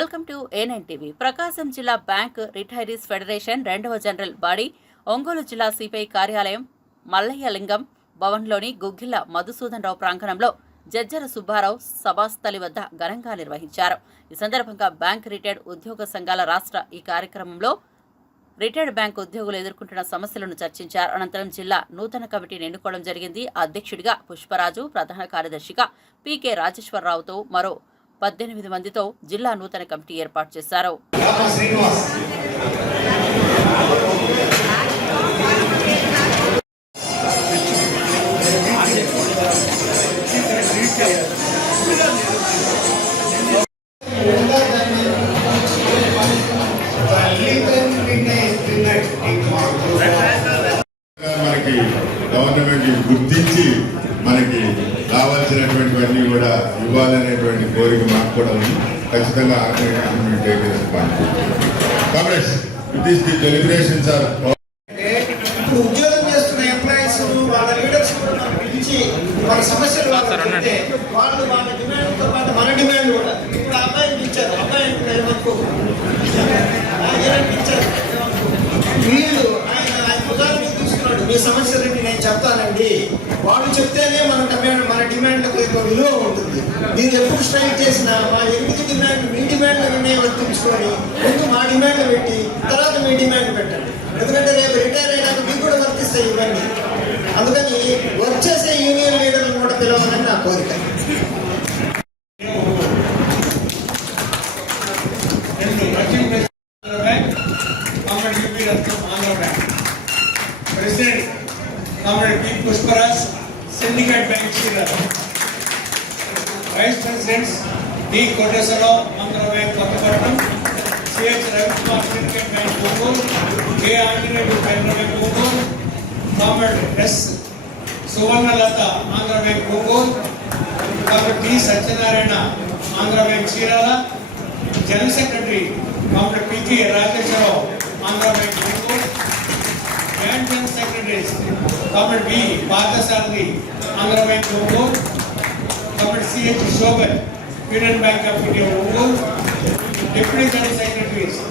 Welcome to A nine TV Prakasam జిల్లా bank retirees federation రెండవ general body Ongole జిల్లా CPI కార్యాలయం మల్లయ్యలింగం భవన్లోని గుగ్గిల్ల మధుసూదన్ రావు ప్రాంగణంలో జజ్జర సుబ్బారావు సభాస్థలి వద్ద ఘనంగా నిర్వహించారు. ఈ సందర్భంగా బ్యాంక్ రిటైర్డ్ ఉద్యోగ సంఘాల రాష్ట్ర ఈ కార్యక్రమంలో రిటైర్డ్ బ్యాంక్ ఉద్యోగులు ఎదుర్కొంటున్న సమస్యలను చర్చించారు. అనంతరం జిల్లా నూతన కమిటీని ఎన్నుకోవడం జరిగింది. అధ్యక్షుడిగా పుష్పరాజు ప్రధాన కార్యదర్శిగా పీకే రాజేశ్వరరావుతో మరో పద్దెనిమిది మందితో జిల్లా నూతన కమిటీ ఏర్పాటు చేశారు. కూడా ఇవ్వాలనేటువంటి కోరిక మాకు కూడా ఉంది. ఖచ్చితంగా congress it is the deliberations are ఇప్పుడు ఉద్యోగం చేస్తున్న ఎంప్లాయీస్ వాళ్ళ లీడర్స్ పిలిచి వాళ్ళ సమస్యలు వాళ్ళకి చెప్తే వాళ్ళు వాళ్ళ డిమాండ్తో పాటు మన డిమాండ్ కూడా. ఇప్పుడు అబ్బాయిని పిలిచారు. ఏమనుకో వీళ్ళు సమస్య మీ నేను చెప్తానండి. వాళ్ళు చెప్తేనే మన డిమాండ్ మన డిమాండ్లకు ఎక్కువ విలువ ఉంటుంది. మీరు ఎప్పుడు స్ట్రైక్ చేసినా మా ఎనిమిది డిమాండ్ మీ డిమాండ్లనే వర్తించుకొని ముందు మా డిమాండ్లు పెట్టి తర్వాత మీ డిమాండ్ పెట్టండి. ఎందుకంటే రేపు రిటైర్ అయినాక మీకు కూడా వర్తిస్తాయి ఇవన్నీ అందుకని వర్క్ చేసే యూనియన్ లీడర్లు కూడా పిలవాలని నా కోరిక. D Koteswara Rao Mantralayam Kothapatnam CH Ravi Kumar cricket man Ongole K Anjaneyudu Hyderabad Ongole comrade S Suvarnalatha Andhra bank Ongole doctor T Satyanarayana Andhra bank Chirala general secretary doctor పికి Rajeswara Rao Andhra bank Ongole joint general secretaries doctor B Parthasarathi Andhra bank Ongole doctor CH Shobhan Comrade C. H. Shoban, Union Bank of India Ongole, Deputy General Secretaries,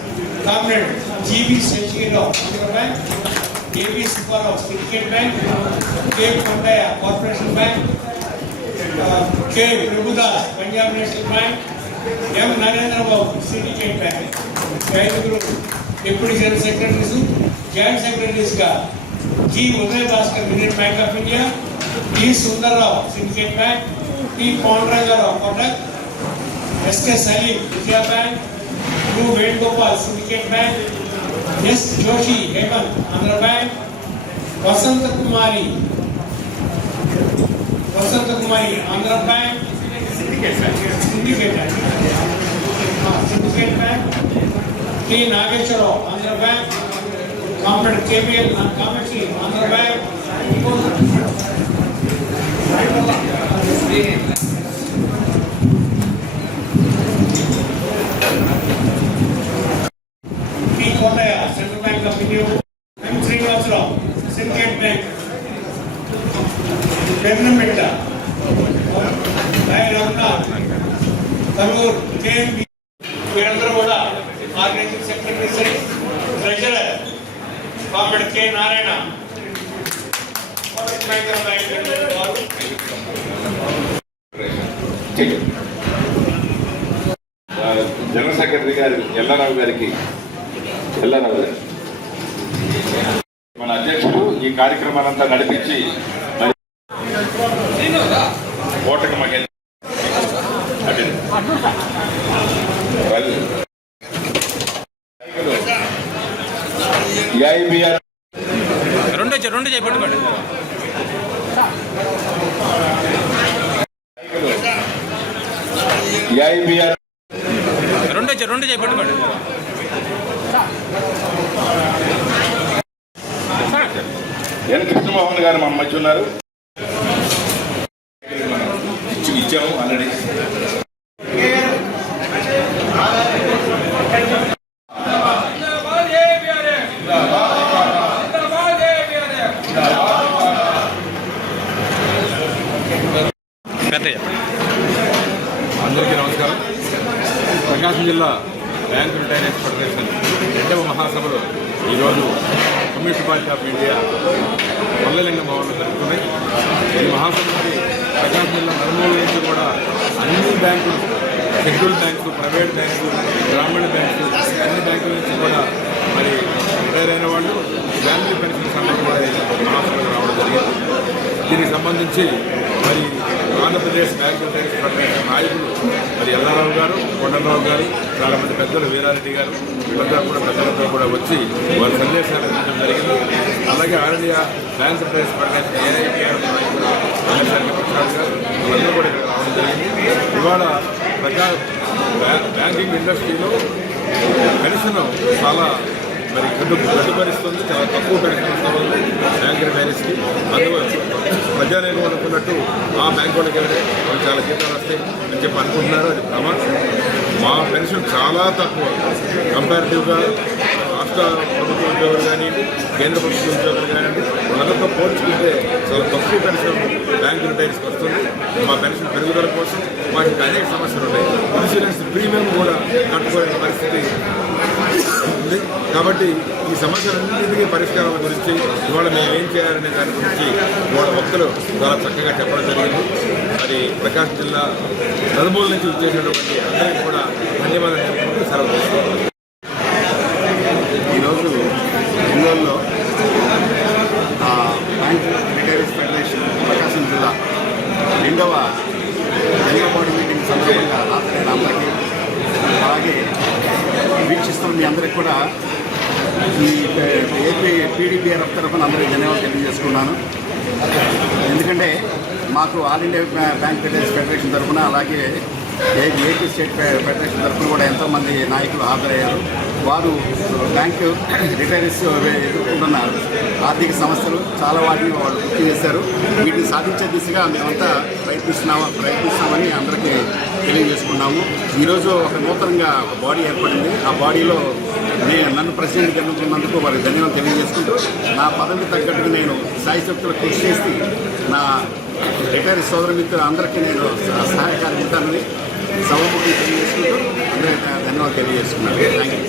Comrade G. B. Sechiro, Andhra Bank, A. B. Subarao, Syndicate Bank, K. Kondaya, Corporation Bank, uh, K. Prabhudas, Punjab National Bank, M. Narendra Babu, Syndicate Bank, ఐదుగురు deputy general secretaries joint secretaries గా G Uday Bhaskar Union Bank of India T Sundararao Syndicate Bank T Pandarangarao Kotak SK Salim Vijaya bank U Venugopal syndicate bank S Joshi Hemanth Andhra bank Vasantha Kumari Vasantha Kumari Andhra bank syndicate bank syndicate bank syndicate bank T Nageswara Rao Andhra bank complete KBL Kamakshi Andhra bank Karur KMB వీరందరూ కూడా organising secretary సరి treasurer comrade K Narayana. General secretary గారు ఎల్లారావు గారికి ఎల్లారావు గారు. మన అధ్యక్షుడు ఈ కార్యక్రమాలంతా నడిపించి ఓటమి ఏఐబిఆర్ రెండు రెండు రెండు రెండు ఎన్ కృష్ణమోహన్ గారు మా మధ్య ఉన్నారు. అందరికీ నమస్కారం. ప్రకాశం జిల్లా బ్యాంక్ రిటైనర్స్ ఫెడరేషన్ రెండవ మహాసభలో ఈరోజు communist party of India Mallalinga భవన్లో జరుగుతున్నాయి ఈ మహాసభకి ప్రకాశం జిల్లా నలుమూల నుంచి కూడా అన్ని బ్యాంకులు షెడ్యూల్ బ్యాంకులు ప్రైవేట్ బ్యాంకులు గ్రామీణ బ్యాంకులు అన్ని బ్యాంకుల నుంచి కూడా మరి రిటైర్ అయిన వాళ్ళు ఫ్యామిలీ పెన్షన్ సంఘం కూడా మహాసభకు రావడం జరిగింది. దీనికి సంబంధించి మరి ఆంధ్రప్రదేశ్ బ్యాంక్ రిటైర్స్ ఫెడరేషన్ నాయకులు మరి ఎల్లారావు గారు కొండలరావు గారు చాలా మంది పెద్దలు వీరారెడ్డి గారు వీళ్ళందరూ కూడా పెద్దలతో కూడా వచ్చి వారి సందేశాలు ఇవ్వడం జరిగింది. అలాగే all India bank retirees federation AITR నాయకులు రాజశేఖర వీళ్ళందరూ కూడా ఇక్కడ రావడం జరిగింది. ఇవాళ ప్రజా బ్యా- బ్యాంకింగ్ ఇండస్ట్రీలో పెన్షన్ చాలా మరి గడ్డు భరిస్తుంది చాలా తక్కువ పెన్షన్ వస్తుంది బ్యాంక్ బ్యాలెన్స్కి అందువల్ల ప్రజానేకం అనుకున్నట్టు ఆ బ్యాంక్ వాళ్ళకి వెళ్తే వాళ్ళు చాలా జీతాలు వస్తాయి అని చెప్పి అనుకుంటున్నారు అది భ్రమ. మా పెన్షన్ చాలా తక్కువ. కంపారిటివ్గా రాష్ట్ర ప్రభుత్వ ఉద్యోగులు కానివ్వండి కేంద్ర ప్రభుత్వ ఉద్యోగులు కానివ్వండి వాళ్ళతో పోల్చుకుంటే చాలా తక్కువ పెన్షన్ బ్యాంక్ రిటైర్స్కి వస్తుంది. మా పెన్షన్ పెరుగుదల కోసం మాకు అనేక సమస్యలు ఉన్నాయి. ఇన్సూరెన్స్ ప్రీమియం కూడా కట్టుకోలేని పరిస్థితి ఉంది. కాబట్టి ఈ సమస్యలన్నింటికీ పరిష్కారం గురించి ఇవాళ మేము ఏం చేయాలనే దాని గురించి ఇవాళ వక్తలు చాలా చక్కగా చెప్పడం జరిగింది. అది ప్రకాశం జిల్లా నలుమూల నుంచి వచ్చేసినటువంటి అందరికీ కూడా ధన్యవాదాలు సెలవు తీసుకుంటున్నాను ఈరోజు ఒంగోలులో ఆ, బ్యాంక్ రిటైర్స్ ఫెడరేషన్ ప్రకాశం జిల్లా రెండవ జనరల్ బాడీ మీటింగ్ సందర్భంగా హాజరైన అందరికీ అలాగే వీక్షిస్తున్న మీ అందరికి కూడా ఈ ఏపీ పీడీపీఆర్ఎఫ్ తరఫున అందరికీ చేసుకున్నాను. ఎందుకంటే మాకు all India bank federation federation తరఫున అలాగే ఏ- ఏపీ స్టేట్ ఫెడరేషన్ తరఫున కూడా ఎంతోమంది నాయకులు హాజరయ్యారు. వారు బ్యాంక్ రిటైర్స్ ఎదుర్కొంటున్నారు. ఆర్థిక సమస్యలు చాలా వాటిని వాళ్ళు గుర్తు చేశారు. వీటిని సాధించే దిశగా మేమంతా ప్రయత్నిస్తున్నాము ప్రయత్నిస్తామని అందరికీ తెలియజేసుకున్నాము. ఈరోజు ఒక నూతనంగా ఒక బాడీ ఏర్పడింది. ఆ బాడీలో నన్ను ప్రెసిడెంట్ ఎన్నుకున్నందుకు వారికి ధన్యవాదాలు తెలియజేసుకుంటూ నా పదవి తగ్గట్టుగా నేను సాయశక్తులు కృషి చేసి నా రిటైర్ సోదర మిత్రులు అందరికీ నేను సహ- సహాయకారి ఉంటానని సభముఖి తెలియజేసుకుంటూ అందరికీ ధన్యవాదాలు తెలియజేసుకున్నాను. Thank you.